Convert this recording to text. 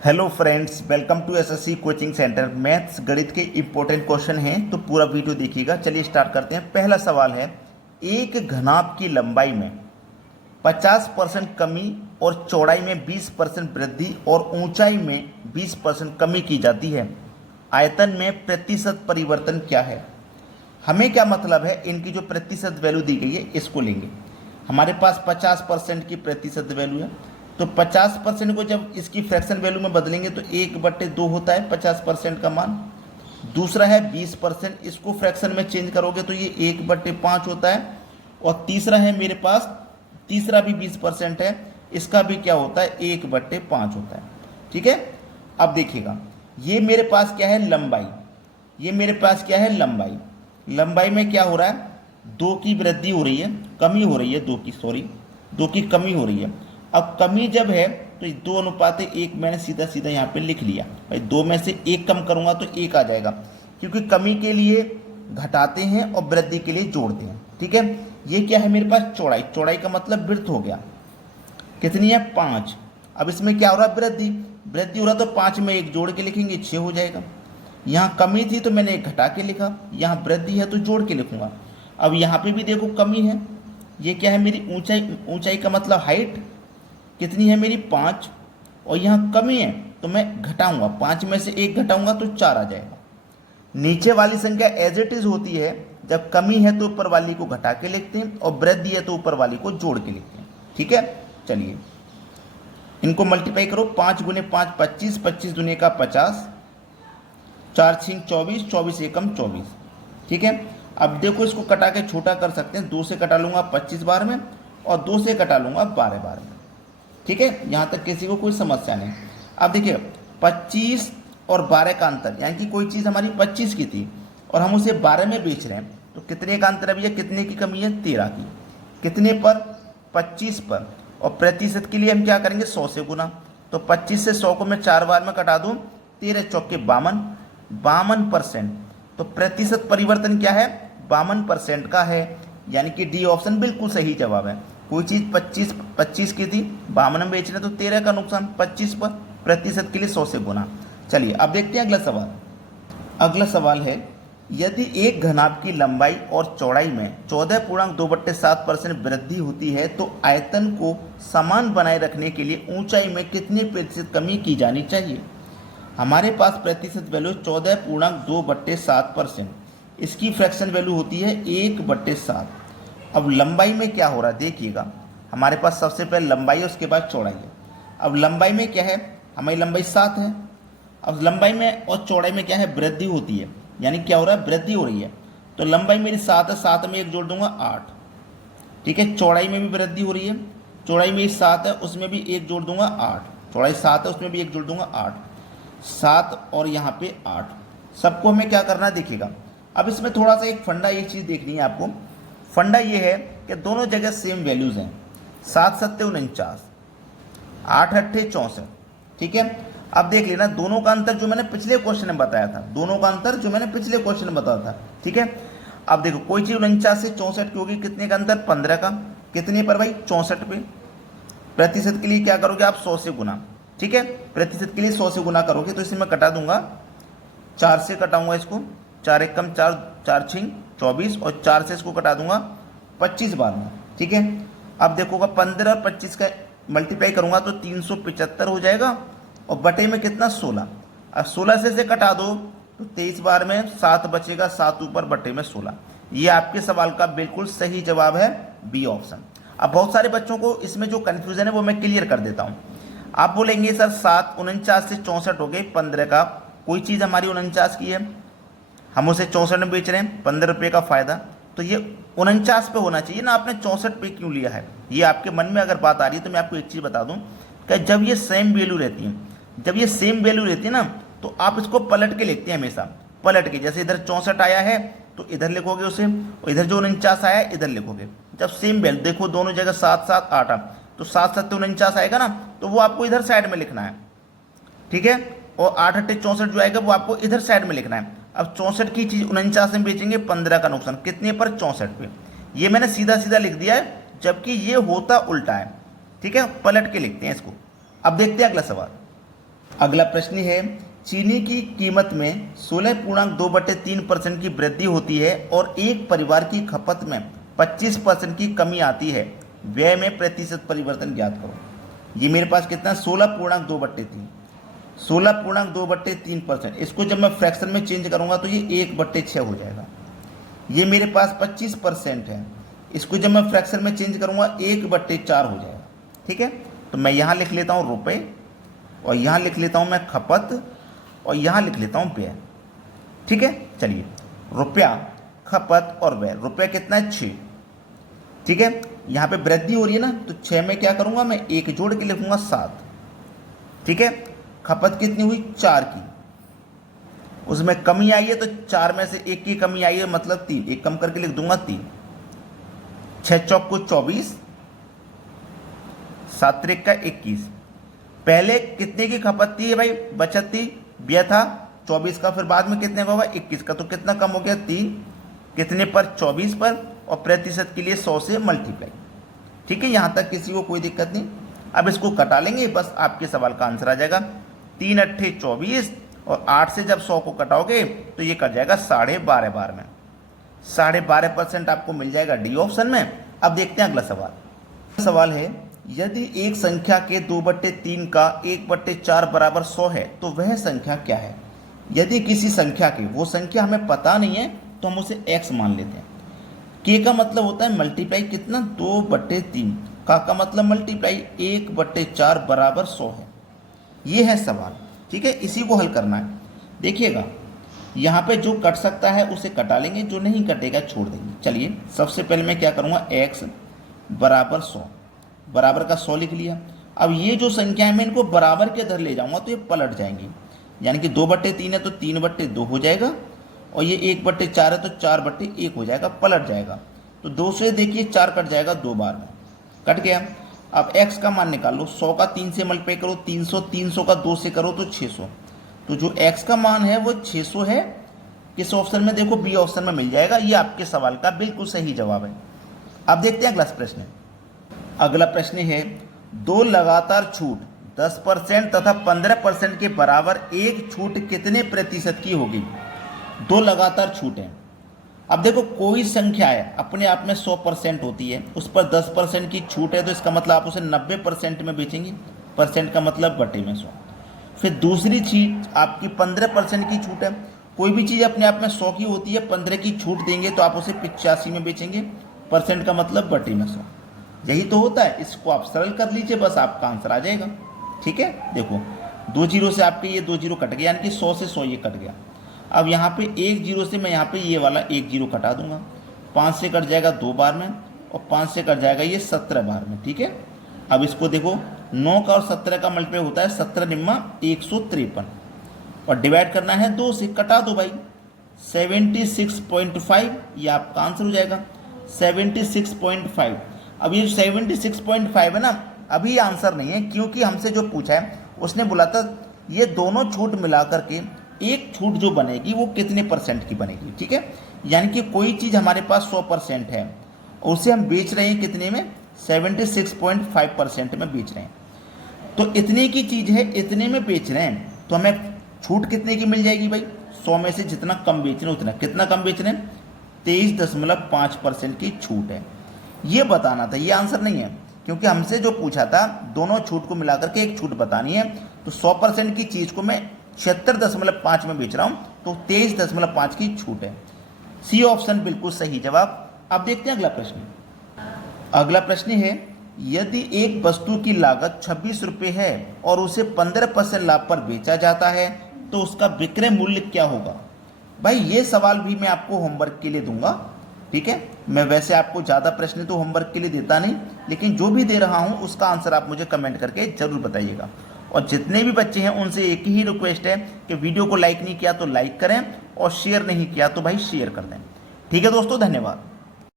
Hello friends, welcome to SSC coaching centre. Maths गणित के important question हैं तो पूरा वीडियो देखिएगा। चलिए स्टार्ट करते हैं। पहला सवाल है, एक घनाभ की लंबाई में 50% कमी और चौड़ाई में 20% वृद्धि और ऊंचाई में 20% कमी की जाती है। आयतन में प्रतिशत परिवर्तन क्या है? हमें क्या मतलब है, इनकी जो प्रतिशत वैल्यू दी गई है इसको लेंगे। हमारे पास 50% की प्रतिशत वैल्यू है, तो 50% को जब इसकी फ्रैक्शन वैल्यू में बदलेंगे तो 1/2 होता है 50% का मान। दूसरा है 20%, इसको फ्रैक्शन में चेंज करोगे तो ये 1/5 होता है। और तीसरा है मेरे पास, तीसरा भी 20% है, इसका भी क्या होता है 1/5 होता है। ठीक है, अब देखिएगा ये मेरे पास क्या है लंबाई, ये मेरे पास क्या है लंबाई। लंबाई में क्या हो रहा है, 2 की वृद्धि हो रही है, कमी हो रही है, 2 की कमी हो रही है। अब कमी जब है तो 2:1 मैंने सीधा सीधा यहाँ पे लिख लिया। भाई 2 में से 1 कम करूँगा तो 1 आ जाएगा, क्योंकि कमी के लिए घटाते हैं और वृद्धि के लिए जोड़ते हैं। ठीक है, ये क्या है मेरे पास चौड़ाई, चौड़ाई का मतलब वृत्त हो गया। कितनी है 5। अब इसमें क्या हो रहा है वृद्धि, वृद्धि हो रहा तो 5 में 1 जोड़ के लिखेंगे 6 हो जाएगा। यहाँ कमी थी तो मैंने 1 घटा के लिखा, यहाँ वृद्धि है तो जोड़ के लिखूंगा। अब यहाँ पे भी देखो कमी है, ये क्या है मेरी ऊंचाई, ऊंचाई का मतलब हाइट कितनी है मेरी 5, और यहाँ कमी है तो मैं घटाऊंगा, 5 में से 1 घटाऊंगा तो 4 आ जाएगा। नीचे वाली संख्या एज इट इज होती है, जब कमी है तो ऊपर वाली को घटा के लिखते हैं और वृद्धि है तो ऊपर वाली को जोड़ के लिखते हैं। ठीक है, चलिए इनको मल्टीप्लाई करो। 5 × 5 25, 25 दूनी का 50, 4 × 24, 24 एकम 24। ठीक है, अब देखो इसको कटा के छोटा कर सकते हैं। 2 से कटा लूंगा 25 बार में और 2 से कटा लूंगा 12 बार में। ठीक है, यहाँ तक किसी को कोई समस्या नहीं। अब देखिए 25 और 12 का अंतर, यानी कि कोई चीज़ हमारी 25 की थी और हम उसे 12 में बेच रहे हैं, तो कितने का अंतर है भैया, कितने की कमी है 13 की। कितने पर, 25 पर। और प्रतिशत के लिए हम क्या करेंगे 100 से गुना, तो 25 से 100 को मैं 4 बार में कटा दूँ, 13 चौके 52, 52%। तो प्रतिशत परिवर्तन क्या है 52% का है, यानी कि डी ऑप्शन बिल्कुल सही जवाब है। कोई चीज़ 25 की थी, 52 में बेच रहे तो 13 का नुकसान 25 पर, प्रतिशत के लिए 100 से गुना। चलिए अब देखते हैं अगला सवाल। अगला सवाल है, यदि एक घनाभ की लंबाई और चौड़ाई में 14.2/7% वृद्धि होती है तो आयतन को समान बनाए रखने के लिए ऊंचाई में कितनी प्रतिशत कमी की जानी चाहिए? हमारे पास प्रतिशत वैल्यू 14.2/7%, इसकी फ्रैक्शन वैल्यू होती है 1/7। अब लंबाई में क्या हो रहा है देखिएगा, हमारे पास सबसे पहले लंबाई है उसके बाद चौड़ाई है। अब लंबाई में क्या है, हमारी लंबाई 7 है। अब लंबाई में और चौड़ाई में क्या है वृद्धि होती है, यानी क्या हो रहा है वृद्धि हो रही है। तो लंबाई मेरी 7 है, 7 में 1 जोड़ दूंगा 8। ठीक है, चौड़ाई में भी वृद्धि हो रही है, चौड़ाई मेरी 7 है उसमें भी 1 जोड़ दूंगा 8। चौड़ाई 7 है उसमें भी 1 जोड़ दूंगा 8, 7 और यहाँ पे 8। सबको हमें क्या करना है देखिएगा। अब इसमें थोड़ा सा एक फंडा, ये चीज़ देखनी है आपको। फंडा ये है कि दोनों जगह सेम वैल्यूज़ हैं, 7 7 49, 8 8 64। ठीक है, अब देख लेना दोनों का अंतर जो मैंने पिछले क्वेश्चन में बताया था, दोनों का अंतर जो मैंने पिछले क्वेश्चन में बताया था। ठीक है, अब देखो कोई चीज़ 49 से 64 की होगी, कितने का अंतर 15 का। कितने पर भाई 64 पे। प्रतिशत के लिए क्या करोगे आप 100 से गुना। ठीक है, प्रतिशत के लिए 100 से गुना करोगे तो इसे मैं कटा दूंगा, 4 से कटाऊंगा इसको, 4 एकम 4, 4 छिंग 24 और 4 से इसको कटा दूंगा 25 बार में। ठीक है, अब देखोगा 15 और 25 का मल्टीप्लाई करूंगा तो 375 हो जाएगा, और बटे में कितना 16। अब 16 से इसे कटा दो तो 23 बार में 7 बचेगा, 7 ऊपर बटे में 16। ये आपके सवाल का बिल्कुल सही जवाब है, बी ऑप्शन। अब बहुत सारे बच्चों को इसमें जो कन्फ्यूजन है वो मैं क्लियर कर देता हूँ। आप बोलेंगे सर 7 49 से 64 हो गए 15 का, कोई चीज़ हमारी 49 की है, हम उसे 64 में बेच रहे हैं, 15 रुपये का फ़ायदा, तो ये 49 पे होना चाहिए ना, आपने 64 पे क्यों लिया है? ये आपके मन में अगर बात आ रही है तो मैं आपको एक चीज़ बता दूं कि जब ये सेम वैल्यू रहती है, जब ये सेम वैल्यू रहती है ना, तो आप इसको पलट के लिखते हैं हमेशा, पलट के। जैसे इधर 64 आया है तो इधर लिखोगे उसे, और इधर जो 49 आया है इधर लिखोगे। जब सेम वैल्यू देखो दोनों जगह 7 7 8 तो 7 7 49 आएगा ना, तो वो आपको इधर साइड में लिखना है। ठीक है, और 8 8 64 जो आएगा वो आपको इधर साइड में लिखना है। अब 64 की चीज़ 49 में बेचेंगे, 15 का नुकसान, कितने पर 64 पे। ये मैंने सीधा सीधा लिख दिया है, जबकि ये होता उल्टा है। ठीक है, पलट के लिखते हैं इसको। अब देखते हैं अगला सवाल। अगला प्रश्न है, चीनी की कीमत में 16.2/3% की वृद्धि होती है और एक परिवार की खपत में 25% की कमी आती है, व्यय में प्रतिशत परिवर्तन ज्ञात करो। ये मेरे पास कितना 16.2/3, 16.2/3%। इसको जब मैं फ्रैक्शन में चेंज करूंगा तो ये 1/6 हो जाएगा। ये मेरे पास 25% है, इसको जब मैं फ्रैक्शन में चेंज करूंगा 1/4 हो जाएगा। ठीक है, तो मैं यहाँ लिख लेता हूँ रुपए, और यहाँ लिख लेता हूँ मैं खपत, और यहाँ लिख लेता हूँ व्यय। ठीक है, चलिए रुपया, खपत और व्यय। रुपया कितना है 6। ठीक है, यहाँ पे वृद्धि हो रही है ना, तो 6 में क्या करूँगा मैं 1 जोड़ के लिखूँगा 7। ठीक है, खपत कितनी हुई 4 की, उसमें कमी आई है तो 4 में से 1 की कमी आई है, मतलब 3, 1 कम करके लिख दूंगा 3। 6 चौक को 24, 7 त्रिक का 21। पहले कितने की खपत थी भाई, बचत थी, व्यय था 24 का, फिर बाद में कितने का होगा 21 का, तो कितना कम हो गया 3, कितने पर 24 पर, और प्रतिशत के लिए 100 से मल्टीप्लाई। ठीक है, यहाँ तक किसी को कोई दिक्कत नहीं। अब इसको कटा लेंगे, बस आपके सवाल का आंसर आ जाएगा। 3 अट्ठे 24, और 8 से जब 100 को कटाओगे तो ये कट जाएगा 12.5 बार में। 12.5% आपको मिल जाएगा डी ऑप्शन में। अब देखते हैं अगला सवाल। सवाल है, यदि एक संख्या के 2/3 का 1/4 बराबर 100 है तो वह संख्या क्या है। यदि किसी संख्या की वो संख्या हमें पता नहीं है तो हम उसे x मान लेते हैं। k का मतलब होता है मल्टीप्लाई कितना 2/3, का मतलब मल्टीप्लाई 1/4 बराबर 100 है। ये है सवाल। ठीक है, इसी को हल करना है। देखिएगा, यहाँ पे जो कट सकता है उसे कटा लेंगे, जो नहीं कटेगा छोड़ देंगे। चलिए सबसे पहले मैं क्या करूँगा, x बराबर 100, बराबर का 100 लिख लिया। अब ये जो संख्या है मैं इनको बराबर के इधर ले जाऊंगा तो ये पलट जाएंगी, यानी कि 2/3 है तो 3/2 हो जाएगा, और ये 1/4 है तो 4/1 हो जाएगा, पलट जाएगा। तो 2 से देखिए 4 कट जाएगा 2 बार में, कट गया। अब x का मान निकाल लो, 100 का 3 से मल्टीप्लाई करो, 300, 300 का 2 से करो तो 600। तो जो x का मान है वो 600 है। किस ऑप्शन में, देखो बी ऑप्शन में मिल जाएगा। ये आपके सवाल का बिल्कुल सही जवाब है। अब देखते हैं अगला प्रश्न। अगला प्रश्न है, 2 लगातार छूट 10% तथा 15% के बराबर एक छूट कितने प्रतिशत की होगी। 2 लगातार छूट है। अब देखो कोई संख्या है अपने आप में 100% होती है, उस पर 10% की छूट है, तो इसका मतलब आप उसे 90% में बेचेंगे। परसेंट का मतलब बटे में 100। फिर दूसरी चीज आपकी 15% की छूट है। कोई भी चीज़ अपने आप में 100 की होती है, 15 की छूट देंगे तो आप उसे 85 में बेचेंगे। परसेंट का मतलब बटे में 100। यही तो होता है। इसको आप सरल कर लीजिए, बस आपका आंसर आ जाएगा। ठीक है, देखो 2 जीरो से आपके ये 2 जीरो कट गया, यानी कि 100 से 100 ये कट गया। अब यहाँ पे 1 जीरो से मैं यहाँ पे ये वाला 1 जीरो कटा दूंगा। 5 से कट जाएगा 2 बार में, और 5 से कट जाएगा ये 17 बार में। ठीक है, अब इसको देखो 9 का और 17 का मल्टीप्लाई होता है 17 निम्मा 153, और डिवाइड करना है 2 से, कटा दो भाई 76.5, ये आपका आंसर हो जाएगा 76.5। अब ये 76.5 है ना, अभी आंसर नहीं है, क्योंकि हमसे जो पूछा है उसने बोला था ये दोनों छूट मिला करके एक छूट जो बनेगी वो कितने परसेंट की बनेगी। ठीक है, यानी कि कोई चीज़ हमारे पास 100% है, उसे हम बेच रहे हैं कितने में, 76.5% में बेच रहे हैं। तो इतने की चीज़ है, इतने में बेच रहे हैं, तो हमें छूट कितने की मिल जाएगी भाई, 100 में से जितना कम बेच रहे हैं उतना। कितना कम बेच रहे हैं, 23.5% की छूट है। ये बताना था, ये आंसर नहीं है, क्योंकि हमसे जो पूछा था दोनों छूट को मिलाकर के एक छूट बतानी है। तो 100% की चीज़ को मैं 76.5 में बेच रहा हूँ, तो 23.5 की छूट है। सी ऑप्शन बिल्कुल सही जवाब। अब देखते हैं अगला प्रश्न। अगला प्रश्न है, यदि एक वस्तु की लागत 26 रुपये है और उसे 15% लाभ पर बेचा जाता है तो उसका विक्रय मूल्य क्या होगा। भाई ये सवाल भी मैं आपको होमवर्क के लिए दूंगा। ठीक है, मैं वैसे आपको ज़्यादा प्रश्न तो होमवर्क के लिए देता नहीं, लेकिन जो भी दे रहा हूँ उसका आंसर आप मुझे कमेंट करके जरूर बताइएगा। और जितने भी बच्चे हैं उनसे एक ही रिक्वेस्ट है कि वीडियो को लाइक नहीं किया तो लाइक करें, और शेयर नहीं किया तो भाई शेयर कर दें। ठीक है दोस्तों, धन्यवाद।